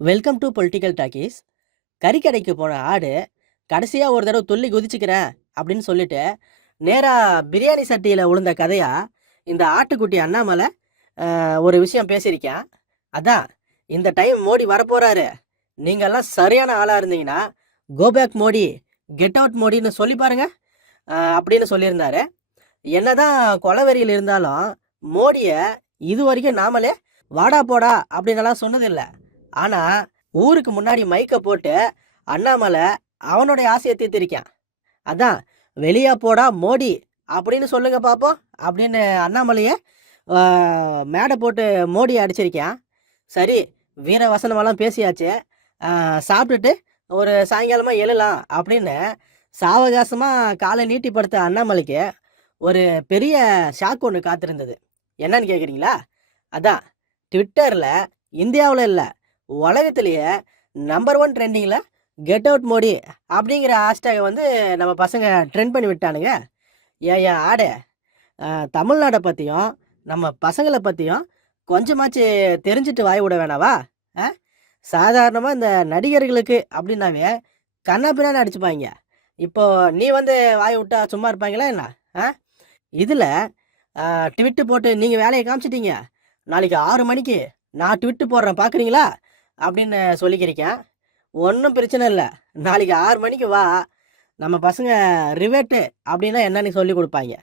Welcome to political talkies கறிக்கடைக்கு போன ஆடு கடைசியாக ஒரு தடவை துள்ளி குதிச்சுக்கிறேன் அப்படின்னு சொல்லிட்டு நேராக பிரியாணி சட்டியில் விழுந்த கதையாக இந்த ஆட்டுக்குட்டி அண்ணாமலை ஒரு விஷயம் பேசியிருக்கேன். அதான் இந்த டைம் மோடி வரப்போகிறாரு நீங்கள்லாம் சரியான ஆளாக இருந்தீங்கன்னா go back Modi get out மோடின்னு சொல்லி பாருங்க. அப்படின்னு சொல்லியிருந்தாரு. என்னதான் கொலவெறியில் இருந்தாலும் மோடியை இது வரைக்கும் நாமளே வாடா போடா அப்படின்னலாம் சொன்னதில்லை. ஆனால் ஊருக்கு முன்னாடி மைக்கை போட்டு அண்ணாமலை அவனுடைய ஆசையை தீர்த்திருக்கான். அதான் வெளியா போடா மோடி அப்படின்னு சொல்லுங்க பார்ப்போம் அப்படின்னு அண்ணாமலையை மேடை போட்டு மோடி அடிச்சிருக்கேன். சரி வீர வசனமெல்லாம் பேசியாச்சு சாப்பிட்டுட்டு ஒரு சாயங்காலமாக எழலாம் அப்படின்னு சாவகாசமாக காலை நீட்டிப்படுத்த அண்ணாமலைக்கு ஒரு பெரிய ஷாக் ஒன்று காத்திருந்தது. என்னன்னு கேட்குறீங்களா அதான் ட்விட்டரில் இந்தியாவில் இல்லை உலகத்திலேயே நம்பர் ஒன் ட்ரெண்டிங்கில் கெட் அவுட் மோடி அப்படிங்கிற ஹேஷ்டேகை வந்து நம்ம பசங்க ட்ரெண்ட் பண்ணி விட்டானுங்க. ஏன் ஏன் ஆடு. தமிழ்நாடை பற்றியும் நம்ம பசங்களை பற்றியும் கொஞ்சமாச்சு தெரிஞ்சுட்டு வாய் விட வேணாவா? சாதாரணமாக இந்த நடிகர்களுக்கு அப்படின்னாவே கண்ணா பின்னான்னு அடிச்சுப்பாங்க. இப்போ நீ வந்து வாய் விட்டா சும்மா இருப்பாங்களா என்ன? ஆ? இதில் ட்விட்டு போட்டு நீங்கள் வேலையை காமிச்சிட்டீங்க. நாளைக்கு ஆறு மணிக்கு நான் ட்விட்டு போடுறேன். பார்க்குறீங்களா அப்படின்னு சொல்லிக்கிறீங்க ஒன்றும் பிரச்சனை இல்லை. நாளைக்கு ஆறு மணிக்கு வா. நம்ம பசங்க ரிவேட்டு அப்படின்னா என்னன்னு சொல்லி கொடுப்பாங்க.